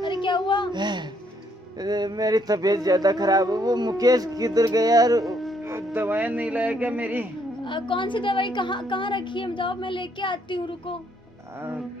अरे क्या हुआ? मेरी तबीयत ज्यादा खराब है। वो मुकेश किधर गया यार? दवाएं नहीं लाया क्या मेरी? कौन सी दवाई कहाँ कहाँ रखी है? जाओ मैं लेके आती हूँ, रुको।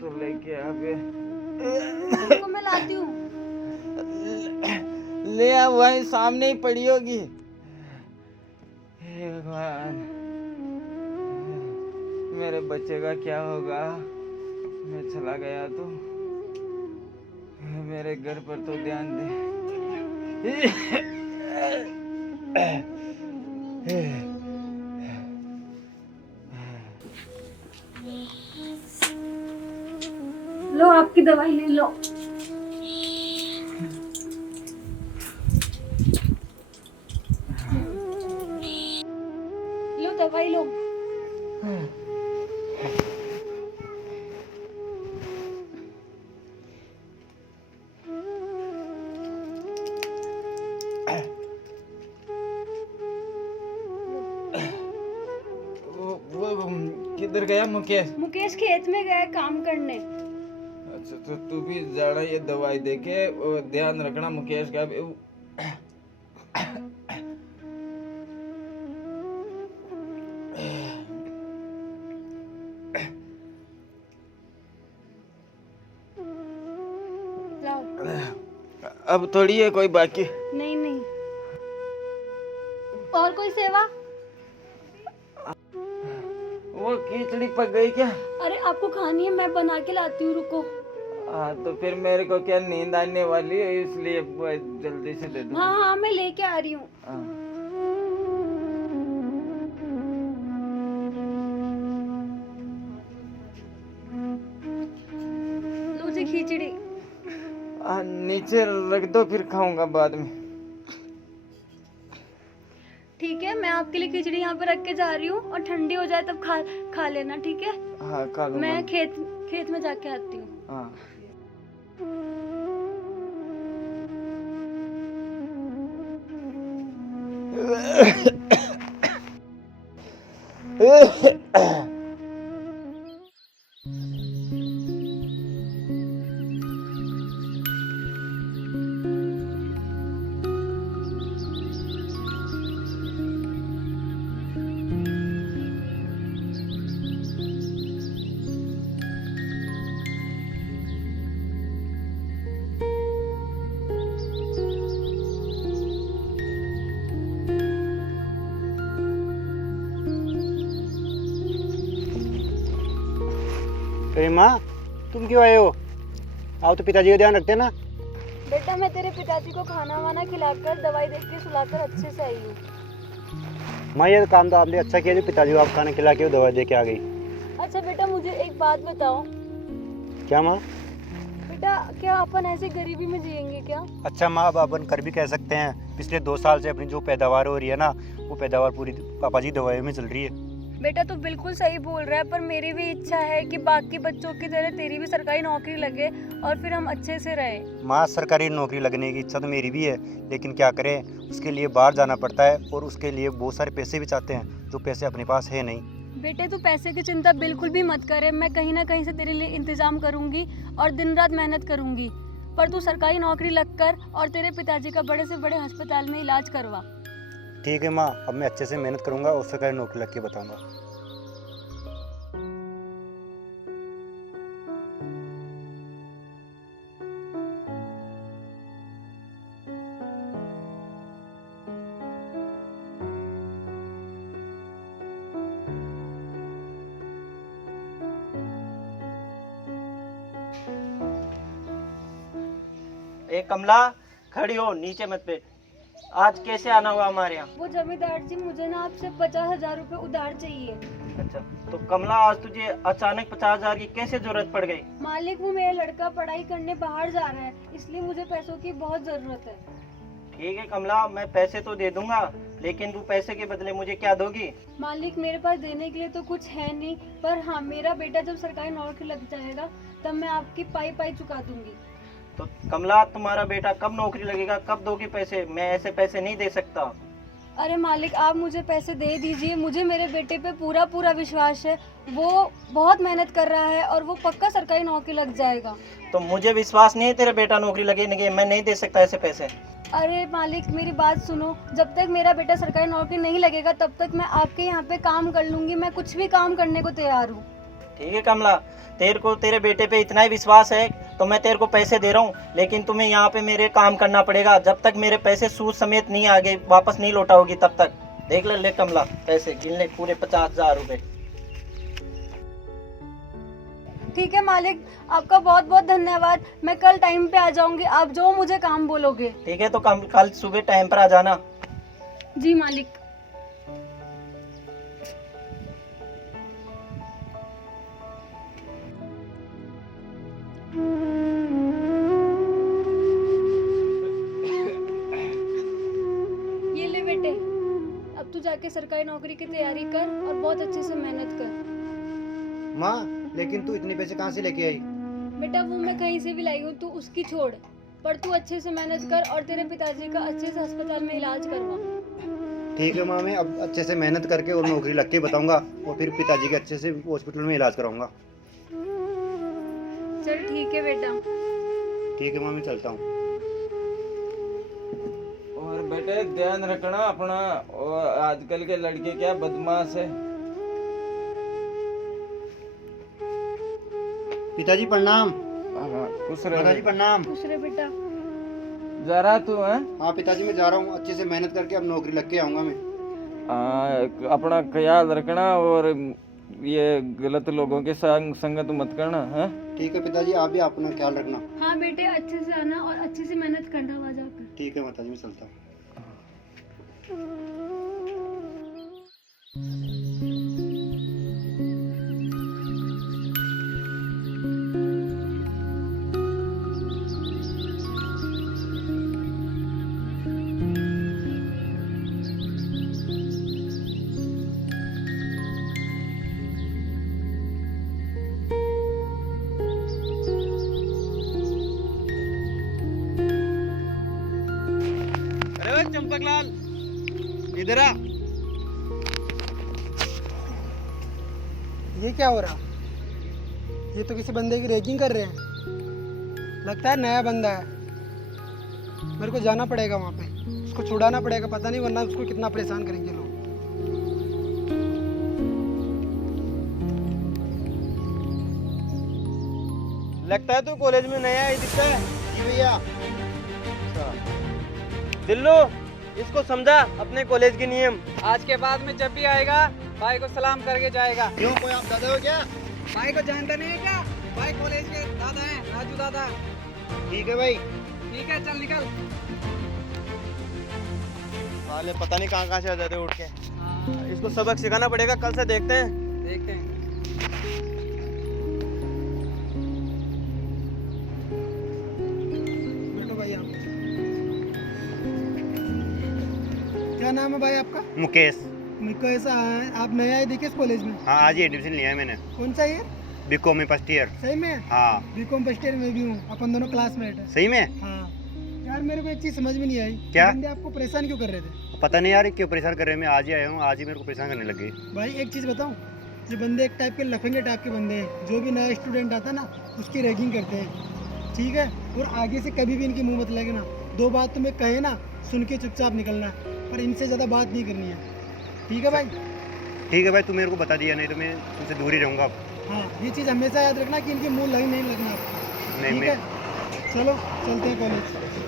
तो लेके आ गए। रुको मैं लाती हूँ। ले आ, वहीं सामने ही पड़ी होगी। हे भगवान, मेरे बच्चे का क्या होगा? मैं चला गया तो मेरे घर पर तो ध्यान दे। लो आपकी दवाई ले लो। लो दवाई लो। वो किधर गया मुकेश? मुकेश खेत में गया काम करने। अच्छा, तो तू भी जाना ये दवाई दे के ध्यान रखना मुकेश का भी। लाओ। अब थोड़ी है कोई बाकी? नहीं नहीं। और कोई सेवा? वो खिचड़ी पक गई क्या? अरे आपको खानी है, मैं बना के लाती हूँ, रुको। हाँ, तो फिर मेरे को क्या नींद आने वाली है, इसलिए जल्दी से दे दो। हाँ हाँ मैं लेके आ रही हूँ। हाँ। लो जी खिचड़ी। नीचे रख दो, फिर खाऊंगा बाद में। ठीक है, मैं आपके लिए खिचड़ी यहाँ पे रख के जा रही हूँ, और ठंडी हो जाए तब खा लेना, ठीक है? हाँ, खा लूंगा। मैं खेत में जाके आती हूँ। हाँ। अरे माँ, तुम क्यों आए हो? आओ तो पिताजी का ध्यान रखते ना। बेटा मैं तेरे पिताजी को खाना वाना खिलाकर दवाई देके सुलाकर अच्छे से आई हूँ। माँ, ये काम तो आपने अच्छा किया जो पिताजी को आप खाना खिला के दवा दे के आ गई। अच्छा बेटा मुझे एक बात बताओ। क्या माँ? बेटा क्या अपन ऐसे गरीबी में जिएंगे क्या? अच्छा माँ, अब अपन कर भी कह सकते हैं। पिछले 2 साल से अपनी जो पैदावार हो रही है ना, वो पैदावार पूरी पापा जी दवाई में चल रही है। बेटा तू बिल्कुल सही बोल रहा है, पर मेरी भी इच्छा है कि बाकी बच्चों की तरह तेरी भी सरकारी नौकरी लगे और फिर हम अच्छे से रहें। माँ, सरकारी नौकरी लगने की इच्छा तो मेरी भी है, लेकिन क्या करें, उसके लिए बाहर जाना पड़ता है और उसके लिए बहुत सारे पैसे भी चाहते हैं, जो पैसे अपने पास है नहीं। बेटे तू पैसे की चिंता बिल्कुल भी मत करे, मैं कहीं ना कहीं से तेरे लिए इंतजाम करूंगी और दिन रात मेहनत करूंगी। पर तू सरकारी नौकरी लगकर और तेरे पिताजी का बड़े से बड़े अस्पताल में इलाज करवा। ठीक है माँ, अब मैं अच्छे से मेहनत करूँगा और सरकारी नौकरी लग के बताऊँगा। ए कमला, खड़ी हो, नीचे मत बैठ। आज कैसे आना हुआ हमारे यहाँ? वो जमींदार जी मुझे ना आपसे 50,000 रुपए उधार चाहिए। अच्छा, तो कमला आज तुझे अचानक 50,000 की कैसे जरूरत पड़ गई? मालिक वो मेरा लड़का पढ़ाई करने बाहर जा रहा है, इसलिए मुझे पैसों की बहुत जरूरत है। ठीक है कमला, मैं पैसे तो दे दूंगा, लेकिन तू पैसे के बदले मुझे क्या दोगी? मालिक मेरे पास देने के लिए तो कुछ है नहीं, पर हाँ मेरा बेटा जब सरकारी नौकरी लग जाएगा तब मैं आपकी पाई पाई चुका दूंगी। तो कमला, तुम्हारा बेटा कब नौकरी लगेगा, कब दोगी पैसे? मैं ऐसे पैसे नहीं दे सकता। अरे मालिक, आप मुझे पैसे दे दीजिए। मुझे मेरे बेटे पे पूरा पूरा विश्वास है। वो बहुत मेहनत कर रहा है और वो पक्का सरकारी नौकरी लग जाएगा। तो मुझे विश्वास नहीं है तेरे बेटा नौकरी लगेगी, मैं नहीं दे सकता ऐसे पैसे। अरे मालिक, मेरी बात सुनो। जब तक मेरा बेटा सरकारी नौकरी नहीं लगेगा तब तक मैं आपके यहाँ पे काम कर लूँगी। मैं कुछ भी काम करने को तैयार हूँ। ठीक है कमला, तेरे को तेरे बेटे पे इतना ही विश्वास है तो मैं तेरे को पैसे दे रहा हूँ, लेकिन तुम्हें यहाँ पे मेरे काम करना पड़ेगा। जब तक मेरे पैसे सूद समेत नहीं आगे वापस नहीं लौटाओगी तब तक। देख ले कमला, पैसे गिन ले, पूरे 50,000 रुपए। ठीक है मालिक, आपका बहुत बहुत धन्यवाद। मैं कल टाइम पे आ जाऊंगी, आप जो मुझे काम बोलोगे। ठीक है, तो कल सुबह टाइम पर आ जाना। जी मालिक। ये ले बेटे, अब तू जाके सरकारी नौकरी की तैयारी कर और बहुत अच्छे से मेहनत कर। माँ, लेकिन तू इतने पैसे कहाँ से लेके आई? बेटा वो मैं कहीं से भी लाई हूँ, तू उसकी छोड़। पर तू अच्छे से मेहनत कर और तेरे पिताजी का अच्छे से अस्पताल में इलाज करवा। ठीक है माँ, मैं अब अच्छे से मेहनत करके और नौकरी लग के बताऊंगा और फिर पिताजी के अच्छे से हॉस्पिटल में इलाज कराऊंगा। चल ठीक है बेटा। ठीक है माँ, मैं चलता हूँ। और बेटे ध्यान रखना अपना। और आजकल के लड़के क्या बदमाश है। पिताजी प्रणाम। खुश पिताजी रह। प्रणाम। खुश रहे बेटा। जा रहा तू है? हाँ पिताजी, मैं जा रहा हूँ। अच्छे से मेहनत करके अब नौकरी लग के आऊँगा मैं। अपना ख्याल रखना और ये गलत लोगों के संगत मत करना है। ठीक है पिताजी, आप भी अपना ख्याल रखना। हाँ बेटे, अच्छे से आना और अच्छे से मेहनत करना वहाँ जाकर। ठीक है माताजी, मैं चलता हूँ। चंपकलाल, इधर आ। ये क्या हो रहा? ये तो किसी बंदे की रैगिंग कर रहे हैं। लगता है नया बंदा है। मेरे को जाना पड़ेगा वहाँ पे, उसको छुड़ाना पड़ेगा। पता नहीं वरना उसको कितना परेशान करेंगे लोग। लगता है तू कॉलेज में नया है, दिखता है। जी भैया। दिल्लू, इसको समझा अपने कॉलेज के नियम। आज के बाद में जब भी आएगा भाई को सलाम करके जाएगा। क्यों, कोई आप दादा हो क्या? भाई को जानता नहीं है क्या? भाई कॉलेज के दादा हैं, राजू दादा। ठीक है भाई। ठीक है, चल निकल। साले पता नहीं कहाँ से आ जाते उठ के। इसको सबक सिखाना पड़ेगा, कल से देखते हैं। देखते हैं। बैठो भाई आप। क्या नाम है भाई आपका? मुकेश। मेरे को ऐसा है, आप नया है देखे इस कॉलेज में? हाँ, आज ही एडमिशन लिया है मैंने। कौन सा ईयर? बीकॉम में फर्स्ट ईयर। सही में? हाँ। बीकॉम फर्स्ट ईयर में भी हूँ। अपन दोनों क्लासमेट हैं। सही में? हाँ यार, मेरे को एक चीज समझ में नहीं आई। क्या? बंदे आपको परेशान क्यों कर रहे थे? पता नहीं यार क्यों परेशान कर रहे हैं। मैं आज ही आया हूँ, आज ही मेरे को परेशान करने लग गई। भाई एक चीज बताऊं, ये बंदे एक टाइप के लफंगे टाइप के बंदे हैं। जो भी नया स्टूडेंट आता ना उसकी रैगिंग करते हैं, ठीक है? और आगे से कभी भी इनके मुंह मत लगे ना। दो बात तुम्हें कहे ना, सुन के चुपचाप निकलना है, पर इनसे ज़्यादा बात नहीं करनी है। ठीक है भाई? ठीक है भाई, तू मेरे को बता दिया, नहीं तो मैं तुमसे दूर ही रहूँगा अब। हाँ, ये चीज़ हमेशा याद रखना कि इनके मुंह लग नहीं लगना आपको। नहीं, ठीक है, चलो चलते हैं कॉलेज।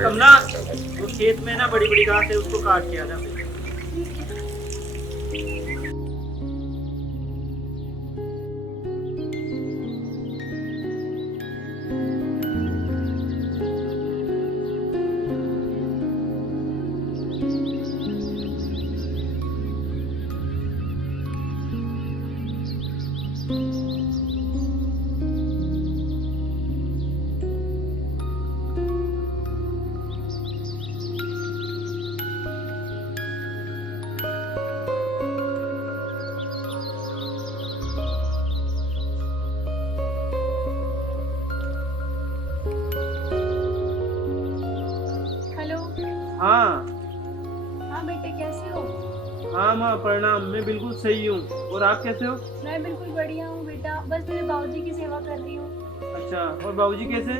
कमला वो खेत में ना बड़ी बड़ी घास है उसको काट के आ जा। हेलो। हाँ हाँ बेटे कैसे हो? हाँ माँ प्रणाम, मैं बिल्कुल सही हूँ। और आप कैसे हो? मैं बिल्कुल बढ़िया हूँ बेटा, बस मेरे बाबूजी की सेवा कर रही हूँ। अच्छा, और बाबूजी कैसे?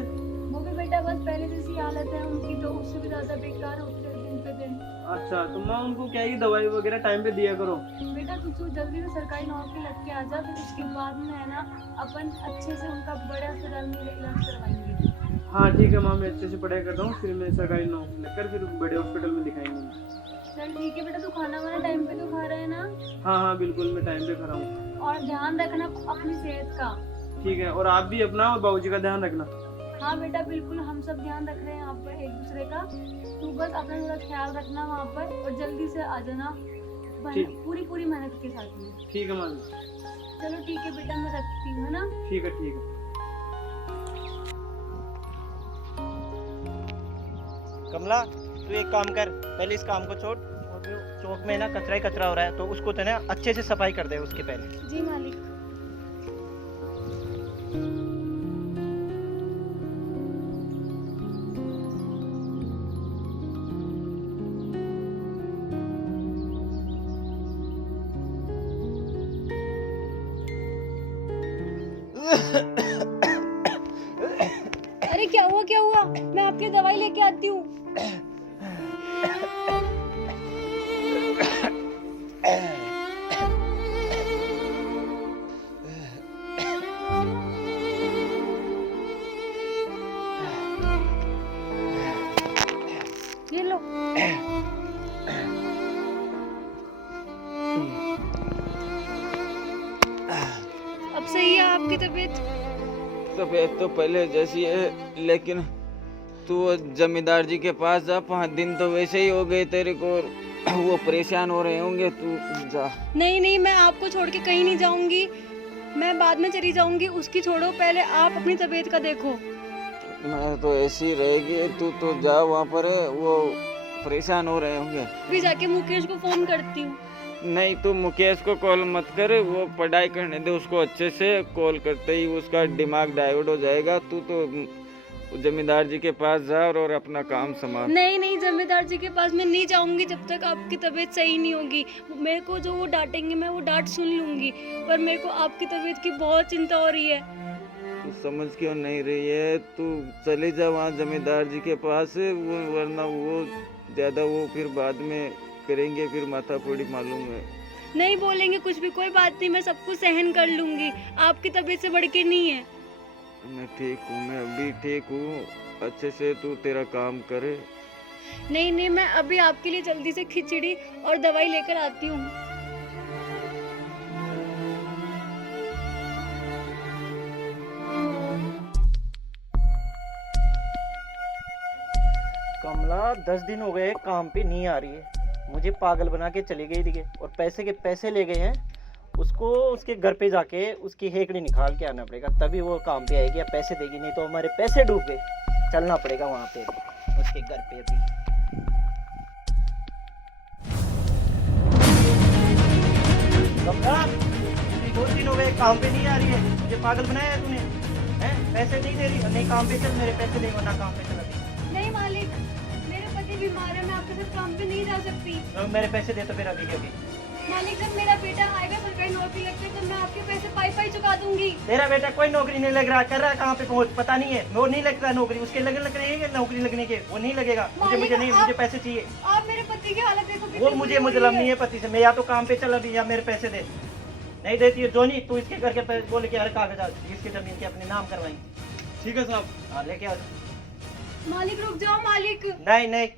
वो भी बेटा बस पहले जैसी हालत है उनकी, तो उससे भी ज्यादा बेकार होते हैं दिन पे दिन। अच्छा, तो माँ उनको क्या ही दवाई वगैरह टाइम पे दिया करो। बेटा तू जल्दी से सरकारी नौकरी लग के आ जा, फिर उसके बाद में है ना अपन अच्छे से उनका बड़े अस्पताल में इलाज करवाएंगे। हाँ ठीक है माँ, मैं अच्छे से पढ़ाई करता हूँ, फिर मैं सरकारी नौकरी लगकर फिर बड़े हॉस्पिटल में दिखाएंगे। चल ठीक है बेटा, तू खाना वाना टाइम पे तो खा रहा है ना? हाँ हाँ बिल्कुल, मैं टाइम पे खा रहा हूँ। और ध्यान रखना अपनी सेहत का। ठीक है, और आप भी अपना और बाबूजी का ध्यान रखना। हाँ बेटा बिल्कुल, हम सब ध्यान रख रहे हैं यहाँ पर एक दूसरे का। तू बस अपना थोड़ा ख्याल रखना वहाँ पर, और जल्दी से आ जाना ठीक। पूरी मेहनत के साथ में। ठीक है माँ। चलो ठीक है बेटा, मैं रखती हूँ है ना। ठीक है ठीक है। कमला तू एक काम कर, पहले इस काम को छोड़, और जो चौक में ना कचरा ही कचरा हो रहा है तो उसको तो ना अच्छे से सफाई कर दे उसके पहले। जी मालिक। अरे क्या हुआ? मैं आपकी दवाई लेके आती हूँ। ये लो। अब सही है आपकी तबीयत? तबीयत तो पहले जैसी है, लेकिन तू वो जमींदार जी के पास जा, 5 दिन तो वैसे ही हो गए तेरे को, वो परेशान हो रहे होंगे, तू जा। नहीं, मैं आपको छोड़ के कहीं नहीं जाऊंगी, मैं बाद में चली जाऊंगी, उसकी छोड़ो, पहले आप अपनी तबीयत का देखो। मैं तो ऐसी रहेगी, तू तो जा वहाँ पर, वो परेशान हो रहे होंगे। भी जाके मुकेश को फोन करती हूँ। नहीं, तू मुकेश को कॉल मत कर, वो पढ़ाई करने दे उसको अच्छे से, कॉल करते ही उसका दिमाग डाइवर्ट हो जाएगा। तू तो जमींदार जी के पास जा और अपना काम संभाल। नहीं, जमींदार जी के पास मैं नहीं जाऊंगी जब तक आपकी तबीयत सही नहीं होगी। मेरे को जो वो डांटेंगे मैं वो डांट सुन लूंगी, पर मेरे को आपकी तबीयत की बहुत चिंता हो रही है। तू समझ क्यों नहीं रही है? तू चले जा वहाँ जमींदार जी के पास, वो वरना वो ज्यादा वो फिर बाद में करेंगे, फिर माथा फोड़ी मालूम है। नहीं बोलेंगे कुछ भी, कोई बात नहीं, मैं सब कुछ सहन कर लूंगी, आपकी तबीयत से बढ़ के नहीं है। मैं ठीक हूँ, मैं अभी ठीक हूँ, अच्छे से तू तेरा काम करे। नहीं, मैं अभी आपके लिए जल्दी से खिचड़ी और दवाई लेकर आती हूँ। कमला 10 दिन हो गए काम पे नहीं आ रही है, मुझे पागल बना के चली गई थी, और पैसे के पैसे ले गए हैं, उसको उसके घर पे जाके उसकी हेकड़ी निकाल के आना पड़ेगा, तभी वो काम पे आएगी या पैसे देगी, नहीं तो हमारे पैसे डूब गए। चलना पड़ेगा वहाँ पे भी, उसके घर पे भी। कमला 2 दिन हो गए काम पे नहीं आ रही है, मुझे पागल बनाया है तूने, हैं? पैसे नहीं दे रही, नहीं काम पे चल, मेरे पैसे दे वरना काम पे चला। नहीं मालिक, मेरे पति बीमार है, मैं आपके साथ काम पे नहीं जा सकती। मेरे पैसे दे तो मेरा अभी अभी। मालिक जब मेरा बेटा आएगा सरकारी नौकरी लगते तो मैं आपके पैसे पाई चुका दूंगी। तेरा बेटा कोई नौकरी नहीं लग रहा, कर रहा कहाँ पे पहुँच पता नहीं है, वो नहीं लगता नौकरी, उसके लग रही है नौकरी लगने के, वो नहीं लगेगा। मुझे नहीं, मुझे पैसे चाहिए। आप मेरे पति की हालत देखो, वो मुझे मतलब नहीं है पति से, मैं या तो काम पे चला भी या मेरे पैसे दे। नहीं देती है जोनी, तू इसके घर के बोले कि हर कागजात इसके जमीन के अपने नाम करवाएंगे। ठीक है साहब। हाँ लेके आओ। मालिक रुक जाओ मालिक। नहीं नहीं,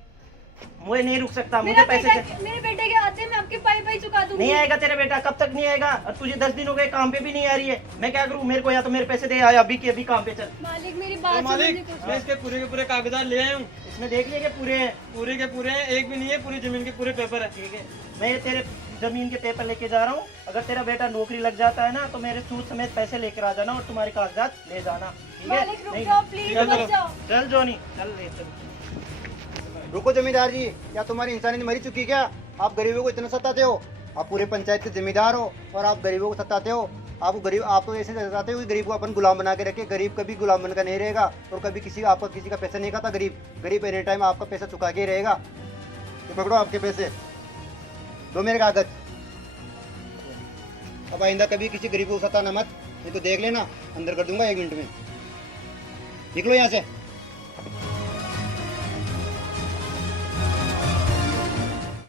मुझे नहीं रुक सकता, मुझे मेरा पैसे बेटा, चाहिए। मेरे बेटे के आते मैं आपके पाई पाई चुका दूंगी। नहीं आएगा तेरा बेटा, कब तक नहीं आएगा? और तुझे 10 दिन हो गए काम पे भी नहीं आ रही है, मैं क्या करूँ? मेरे को या तो मेरे पैसे दे, आया अभी के अभी काम पे चल। मालिक मेरी बात समझने मालिक की कोशिश- मैं इसके पूरे के पूरे कागजात ले आया हूँ, इसमें देख लिए कि पूरे हैं। पूरे के पूरे हैं, एक भी नहीं है, पूरी जमीन के पूरे पेपर है। ठीक है, मैं तेरे जमीन के पेपर लेके जा रहा हूँ। अगर तेरा बेटा नौकरी लग जाता है ना तो मेरे सूद समेत पैसे लेकर आ जाना और तुम्हारे कागजात ले जाना, ठीक है? मालिक रुक नहीं, जाओ प्लीज, चलो। मत जाओ। चल जोनी, चल ले चल। रुको जमींदार जी, क्या तुम्हारी इंसानियत मरी चुकी क्या? आप गरीबों को इतना सताते हो? आप पूरे पंचायत के जिम्मेदार हो और आप गरीबों को सताते हो। आपको गरीब, आप तो ऐसे सताते हो कि गरीब को अपन गुलाम बना के रखे। गरीब कभी गुलाम बनकर नहीं रहेगा और कभी आपका किसी का पैसा नहीं खाता। गरीब एनी टाइम आपका पैसा चुका के ही रहेगा। तो पकड़ो आपके पैसे, दो मेरे कागज। अब आइंदा कभी किसी गरीब को सताना मत, नहीं तो देख लेना, अंदर कर दूंगा 1 मिनट में। निकलो यहाँ से।